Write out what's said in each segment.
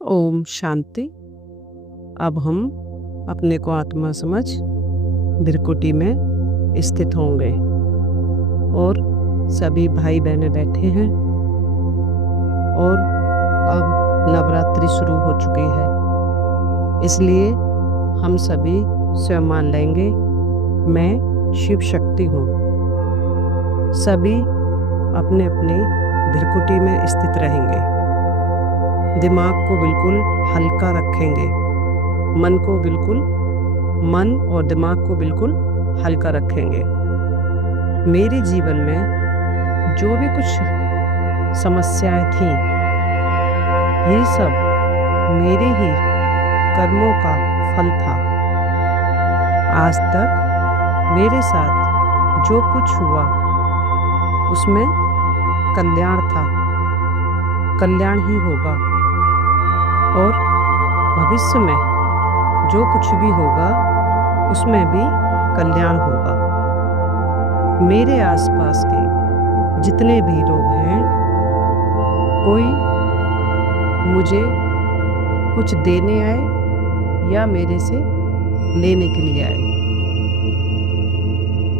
ओम शांति। अब हम अपने को आत्मा समझ भृकुटी में स्थित होंगे और सभी भाई बहनें बैठे हैं और अब नवरात्रि शुरू हो चुकी है, इसलिए हम सभी स्वयं मान लेंगे मैं शिव शक्ति हूँ। सभी अपने अपने भृकुटी में स्थित रहेंगे। दिमाग को बिल्कुल हल्का रखेंगे, मन और दिमाग को बिल्कुल हल्का रखेंगे। मेरे जीवन में जो भी कुछ समस्याएं थीं, ये सब मेरे ही कर्मों का फल था। आज तक मेरे साथ जो कुछ हुआ उसमें कल्याण था, कल्याण ही होगा और भविष्य में जो कुछ भी होगा उसमें भी कल्याण होगा। मेरे आसपास के जितने भी लोग हैं, कोई मुझे कुछ देने आए या मेरे से लेने के लिए आए,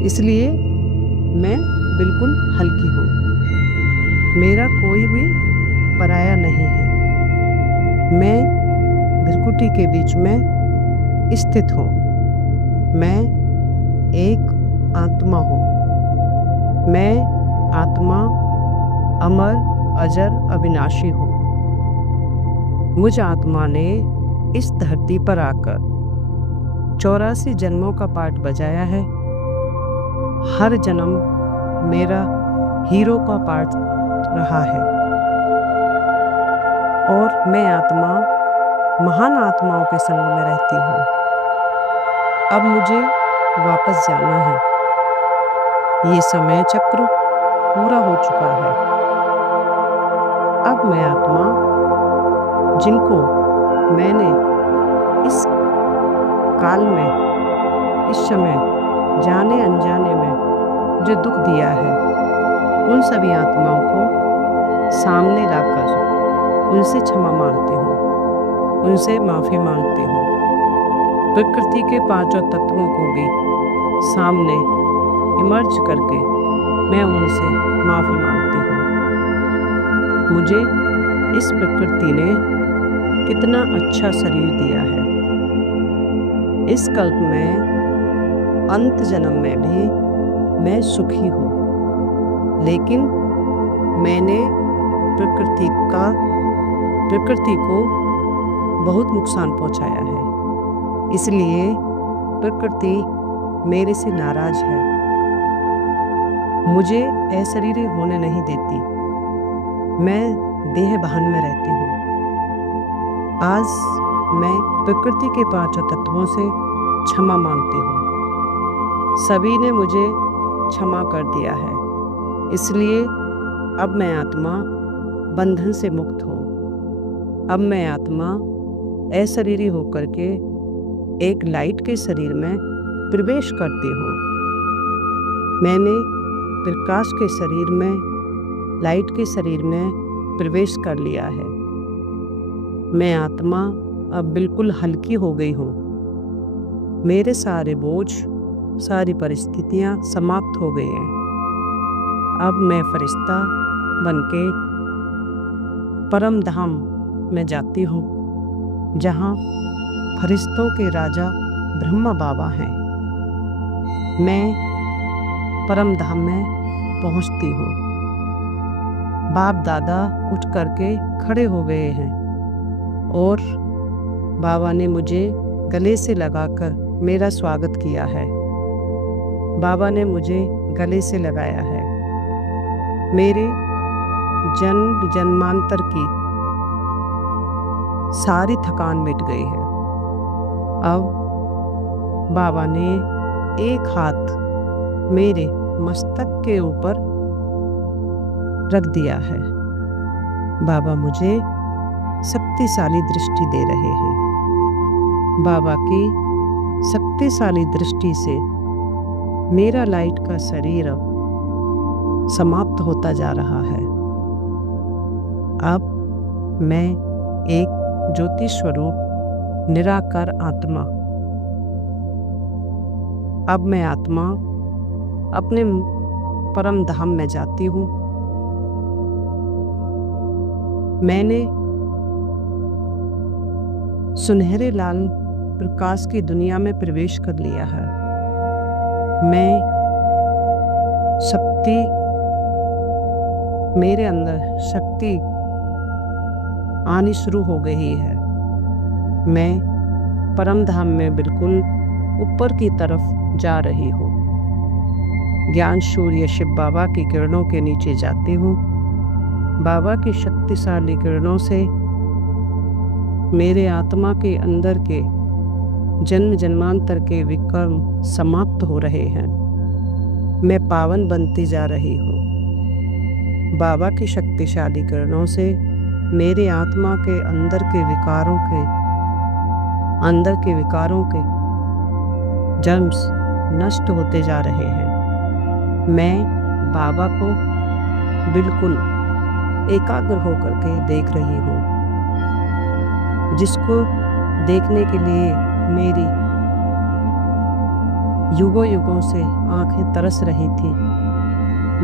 इसलिए मैं बिल्कुल हल्की हूँ। मेरा कोई भी पराया नहीं है। मैं भृकुटी के बीच में स्थित हूँ। मैं एक आत्मा हूँ। मैं आत्मा अमर, अजर, अविनाशी हूँ। मुझ आत्मा ने इस धरती पर आकर 84 जन्मों का पाठ बजाया है। हर जन्म मेरा हीरो का पाठ रहा है और मैं आत्मा महान आत्माओं के संग में रहती हूँ। अब मुझे वापस जाना है। ये समय चक्र पूरा हो चुका है। अब मैं आत्मा, जिनको मैंने इस काल में, इस समय जाने अनजाने में जो दुख दिया है, उन सभी आत्माओं को सामने लाकर उनसे क्षमा मांगती हूँ, उनसे माफ़ी मांगती हूँ। प्रकृति के पांचों तत्वों को भी सामने इमर्ज करके मैं उनसे माफ़ी मांगती हूँ। मुझे इस प्रकृति ने कितना अच्छा शरीर दिया है। इस कल्प में, अंत जन्म में भी मैं सुखी हूँ, लेकिन मैंने प्रकृति को बहुत नुकसान पहुंचाया है, इसलिए प्रकृति मेरे से नाराज है। मुझे अशरीरी होने नहीं देती। मैं देह भान में रहती हूँ। आज मैं प्रकृति के पांचों तत्वों से क्षमा मांगती हूँ। सभी ने मुझे क्षमा कर दिया है, इसलिए अब मैं आत्मा बंधन से मुक्त हूँ। अब मैं आत्मा अशरीरी होकर के एक लाइट के शरीर में प्रवेश करती हूँ। मैंने प्रकाश के शरीर में, लाइट के शरीर में प्रवेश कर लिया है। मैं आत्मा अब बिल्कुल हल्की हो गई हूँ। मेरे सारे बोझ, सारी परिस्थितियाँ समाप्त हो गई हैं। अब मैं फरिश्ता बनके परम धाम में जाती हूँ, जहाँ फरिश्तों के राजा ब्रह्मा बाबा हैं। मैं परम धाम में पहुँचती हूँ। बाप दादा उठ करके खड़े हो गए हैं और बाबा ने मुझे गले से लगाकर मेरा स्वागत किया है। बाबा ने मुझे गले से लगाया है। मेरे जन्म जन्मांतर की सारी थकान मिट गई है। अब बाबा ने एक हाथ मेरे मस्तक के ऊपर रख दिया है। बाबा मुझे शक्तिशाली दृष्टि दे रहे हैं। बाबा की शक्तिशाली दृष्टि से मेरा लाइट का शरीर अब समाप्त होता जा रहा है। अब मैं एक ज्योति स्वरूप निराकार आत्मा। अब मैं आत्मा अपने परम धाम में जाती हूँ। मैंने सुनहरे लाल प्रकाश की दुनिया में प्रवेश कर लिया है। मैं शक्ति, मेरे अंदर शक्ति आनी शुरू हो गई है। मैं परम धाम में बिल्कुल ऊपर की तरफ जा रही हूँ। ज्ञान सूर्य शिव बाबा की किरणों के नीचे जाती हूँ। बाबा की शक्तिशाली किरणों से मेरे आत्मा के अंदर के जन्म जन्मांतर के विकर्म समाप्त हो रहे हैं। मैं पावन बनती जा रही हूँ। बाबा की शक्तिशाली किरणों से मेरे आत्मा के अंदर के विकारों के जर्म्स नष्ट होते जा रहे हैं। मैं बाबा को बिल्कुल एकाग्र होकर के देख रही हूँ, जिसको देखने के लिए मेरी युगों युगों से आंखें तरस रही थी,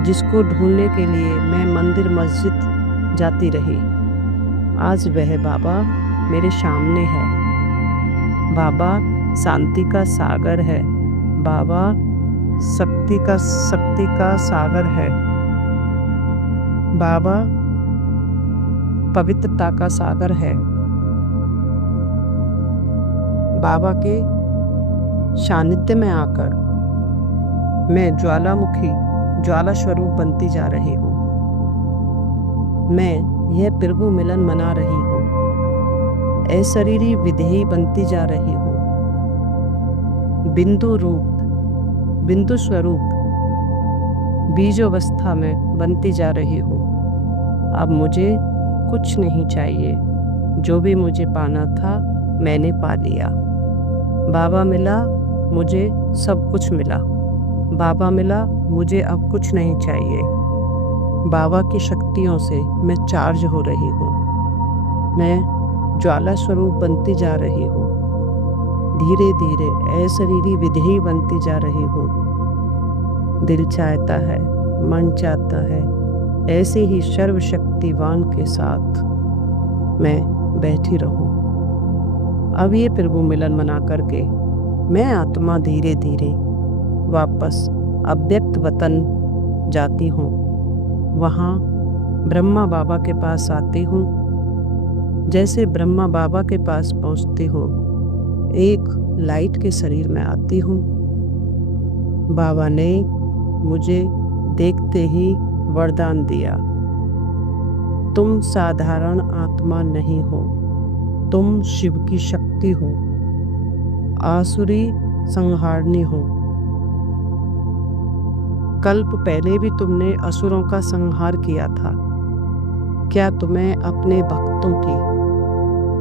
जिसको ढूंढने के लिए मैं मंदिर मस्जिद जाती रही। आज वह बाबा मेरे सामने है। बाबा शांति का सागर है। बाबा शक्ति का सागर है। बाबा पवित्रता का सागर है। बाबा के सानिध्य में आकर मैं ज्वाला स्वरूप बनती जा रही हूँ। मैं यह प्रभु मिलन मना रही हूँ। अशरीरी विदेही बनती जा रही हूँ। बिंदु स्वरूप बीजावस्था में बनती जा रही हूँ। अब मुझे कुछ नहीं चाहिए। जो भी मुझे पाना था मैंने पा लिया। बाबा मिला, मुझे सब कुछ मिला। बाबा मिला, मुझे अब कुछ नहीं चाहिए। बाबा की शक्तियों से मैं चार्ज हो रही हूँ। मैं ज्वाला स्वरूप बनती जा रही हूँ। धीरे धीरे अशरीरी विदेही बनती जा रही हूँ। दिल चाहता है, मन चाहता है, ऐसे ही सर्वशक्तिवान के साथ मैं बैठी रहूं। अब ये प्रभु मिलन मना करके मैं आत्मा धीरे धीरे वापस अव्यक्त वतन जाती हूँ। वहाँ ब्रह्मा बाबा के पास आती हूँ। जैसे ब्रह्मा बाबा के पास पहुँचती हूँ, एक लाइट के शरीर में आती हूँ। बाबा ने मुझे देखते ही वरदान दिया, तुम साधारण आत्मा नहीं हो, तुम शिव की शक्ति हो, आसुरी संहारनी हो। कल्प पहले भी तुमने असुरों का संहार किया था। क्या तुम्हें अपने भक्तों की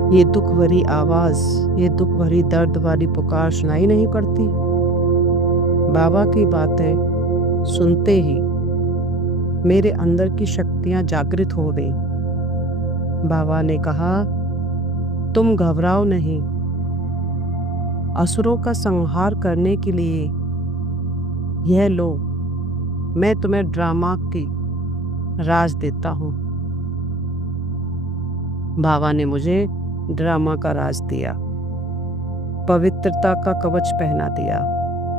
ये दुख भरी आवाज, ये दुख भरी दर्द वाली पुकार सुनाई नहीं पड़ती? बाबा की बातें सुनते ही मेरे अंदर की शक्तियां जागृत हो गई। बाबा ने कहा, तुम घबराओ नहीं। असुरों का संहार करने के लिए यह लो, मैं तुम्हें ड्रामा की राज देता हूँ। बाबा ने मुझे ड्रामा का राज दिया, पवित्रता का कवच पहना दिया,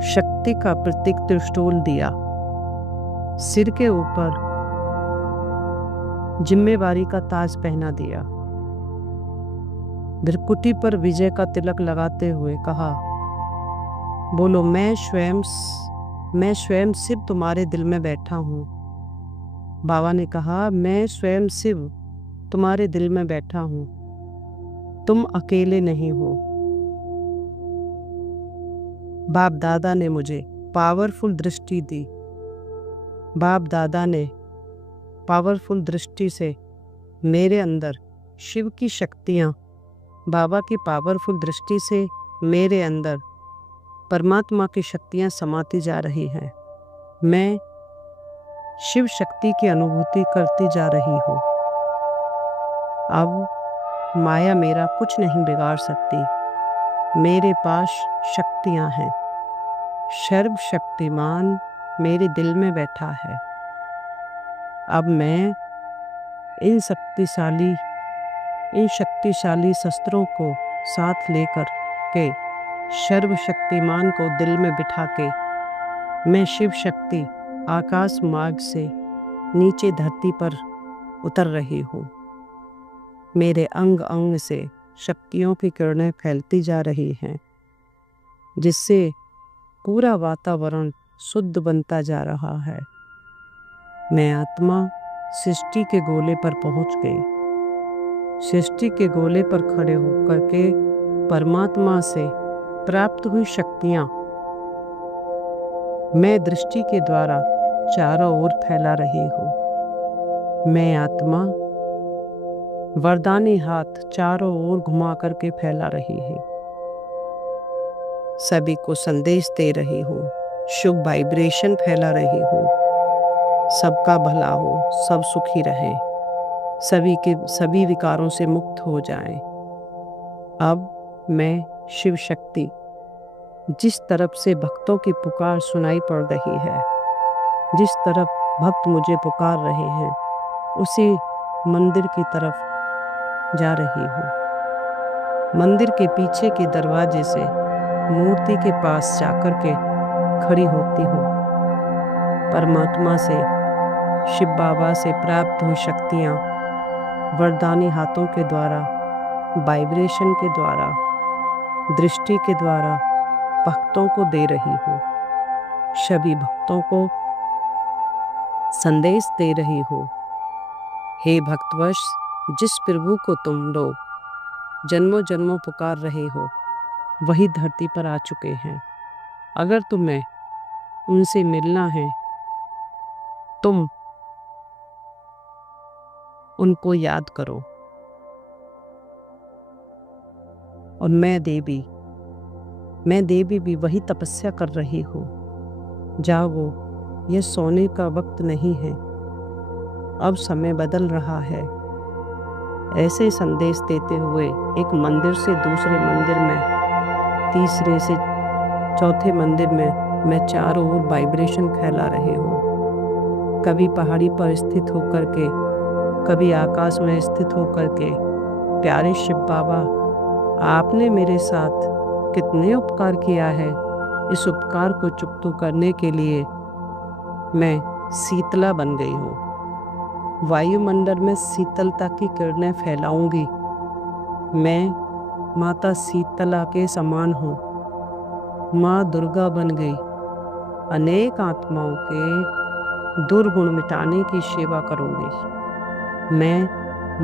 शक्ति का प्रतीक त्रिशूल दिया, सिर के ऊपर जिम्मेवारी का ताज पहना दिया, भ्रिकुटी पर विजय का तिलक लगाते हुए कहा, बोलो मैं स्वयं शिव तुम्हारे दिल में बैठा हूँ। बाबा ने कहा, मैं स्वयं शिव तुम्हारे दिल में बैठा हूँ, तुम अकेले नहीं हो। बाप दादा ने मुझे पावरफुल दृष्टि दी। बाप दादा ने पावरफुल दृष्टि से मेरे अंदर शिव की शक्तियाँ, बाबा की पावरफुल दृष्टि से मेरे अंदर परमात्मा की शक्तियाँ समाती जा रही हैं। मैं शिव शक्ति की अनुभूति करती जा रही हूँ। अब माया मेरा कुछ नहीं बिगाड़ सकती। मेरे पास शक्तियाँ हैं। सर्वशक्तिमान मेरे दिल में बैठा है। अब मैं इन शक्तिशाली शस्त्रों को साथ लेकर के सर्वशक्तिमान को दिल में बिठा के मैं शिव शक्ति आकाश मार्ग से नीचे धरती पर उतर रही हूँ। मेरे अंग अंग से शक्तियों की किरणें फैलती जा रही हैं, जिससे पूरा वातावरण शुद्ध बनता जा रहा है। मैं आत्मा सृष्टि के गोले पर पहुंच गई। सृष्टि के गोले पर खड़े होकर के परमात्मा से प्राप्त हुई शक्तियां मैं दृष्टि के द्वारा चारों ओर फैला रही हूँ। मैं आत्मा वरदानी हाथ चारों ओर घुमा करके फैला रही है। सभी को संदेश दे रही हूँ। शुभ वाइब्रेशन फैला रही हूँ। सबका भला हो, सब सुखी रहे, सभी विकारों से मुक्त हो जाएं। अब मैं शिव शक्ति जिस तरफ से भक्तों की पुकार सुनाई पड़ रही है, जिस तरफ भक्त मुझे पुकार रहे हैं, उसी मंदिर की तरफ जा रही हूँ। मंदिर के पीछे के दरवाजे से मूर्ति के पास जाकर के खड़ी होती हूँ। परमात्मा से, शिव बाबा से प्राप्त हुई शक्तियाँ वरदानी हाथों के द्वारा, वाइब्रेशन के द्वारा, दृष्टि के द्वारा भक्तों को दे रही हूँ। सभी भक्तों को संदेश दे रही हूँ। हे भक्तवश, जिस प्रभु को तुम लोग जन्मों जन्मों पुकार रहे हो, वही धरती पर आ चुके हैं। अगर तुम्हें उनसे मिलना है, तुम उनको याद करो। और मैं देवी भी वही तपस्या कर रही हूँ। जाओ, यह सोने का वक्त नहीं है, अब समय बदल रहा है। ऐसे संदेश देते हुए एक मंदिर से दूसरे मंदिर में, तीसरे से चौथे मंदिर में मैं चारों ओर वाइब्रेशन फैला रही हूँ। कभी पहाड़ी पर स्थित होकर के, कभी आकाश में स्थित होकर के, प्यारे शिव बाबा, आपने मेरे साथ कितने उपकार किया है। इस उपकार को चुकता करने के लिए मैं शीतला बन गई हूँ। वायुमंडल में शीतलता की किरणें फैलाऊंगी। मैं माता शीतला के समान हूँ। माँ दुर्गा बन गई। अनेक आत्माओं के दुर्गुण मिटाने की सेवा करूंगी। मैं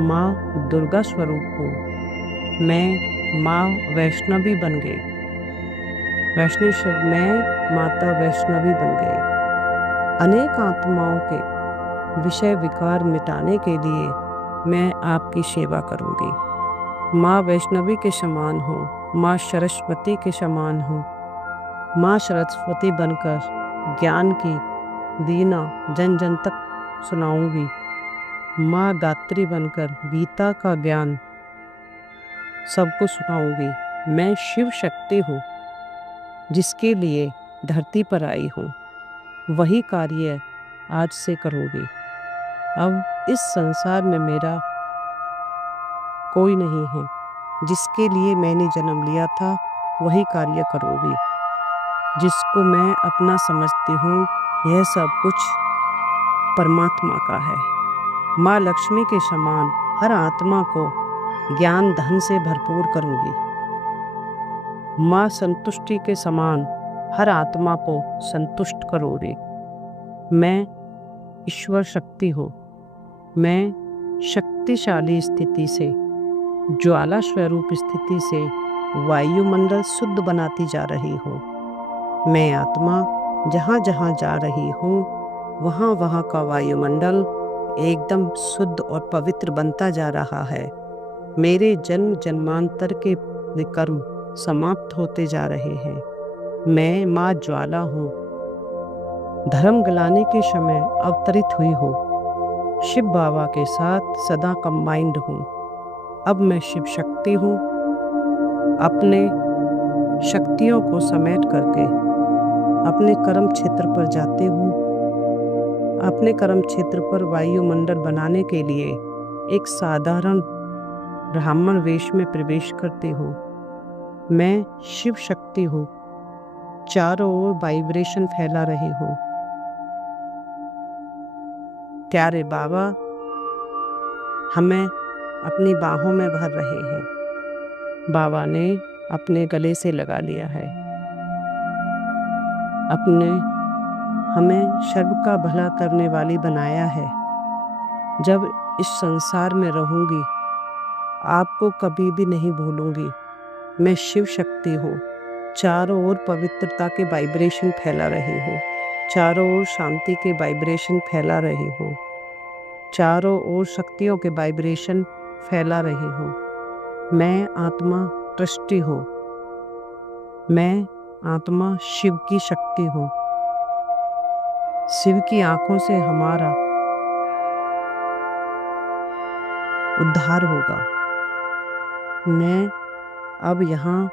माँ दुर्गा स्वरूप हूँ। मैं माँ वैष्णवी बन गई। मैं माता वैष्णवी बन गई। अनेक आत्माओं के विषय विकार मिटाने के लिए मैं आपकी सेवा करूंगी। माँ वैष्णवी के समान हूँ। माँ सरस्वती के समान हूँ। माँ सरस्वती बनकर ज्ञान की वीणा जन जन तक सुनाऊंगी। माँ गात्री बनकर गीता का ज्ञान सबको सुनाऊंगी। मैं शिव शक्ति हूँ, जिसके लिए धरती पर आई हूँ। वही कार्य आज से करूँगी। अब इस संसार में मेरा कोई नहीं है। जिसके लिए मैंने जन्म लिया था, वही कार्य करूँगी। जिसको मैं अपना समझती हूँ, यह सब कुछ परमात्मा का है। माँ लक्ष्मी के समान हर आत्मा को ज्ञान धन से भरपूर करूँगी। माँ संतुष्टि के समान हर आत्मा को संतुष्ट करूँगी। मैं ईश्वर शक्ति हूँ। मैं शक्तिशाली स्थिति से, ज्वाला स्वरूप स्थिति से वायुमंडल शुद्ध बनाती जा रही हूँ। मैं आत्मा जहाँ जहाँ जा रही हूँ, वहाँ वहाँ का वायुमंडल एकदम शुद्ध और पवित्र बनता जा रहा है। मेरे जन्म जन्मांतर के विकर्म समाप्त होते जा रहे हैं। मैं माँ ज्वाला हूँ। धर्म गलाने के समय अवतरित हुई हूँ। शिव बाबा के साथ सदा कंबाइंड हूँ। अब मैं शिव शक्ति हूँ। अपने शक्तियों को समेट करके अपने कर्म क्षेत्र पर जाती हूँ। अपने कर्म क्षेत्र पर वायुमंडल बनाने के लिए एक साधारण ब्राह्मण वेश में प्रवेश करती हूँ। मैं शिव शक्ति हूँ। चारों ओर वाइब्रेशन फैला रही हूँ। प्यारे बाबा हमें अपनी बाहों में भर रहे हैं। बाबा ने अपने गले से लगा लिया है। अपने हमें सर्व का भला करने वाली बनाया है। जब इस संसार में रहूंगी आपको कभी भी नहीं भूलूंगी। मैं शिव शक्ति हूँ। चारों ओर पवित्रता के वाइब्रेशन फैला रही हूँ। चारों ओर शांति के वाइब्रेशन फैला रही हूँ। चारों ओर शक्तियों के वाइब्रेशन फैला रही हूँ। मैं आत्मा ट्रस्टी हूँ। मैं आत्मा शिव की शक्ति हूँ। शिव की आंखों से हमारा उद्धार होगा। मैं अब यहाँ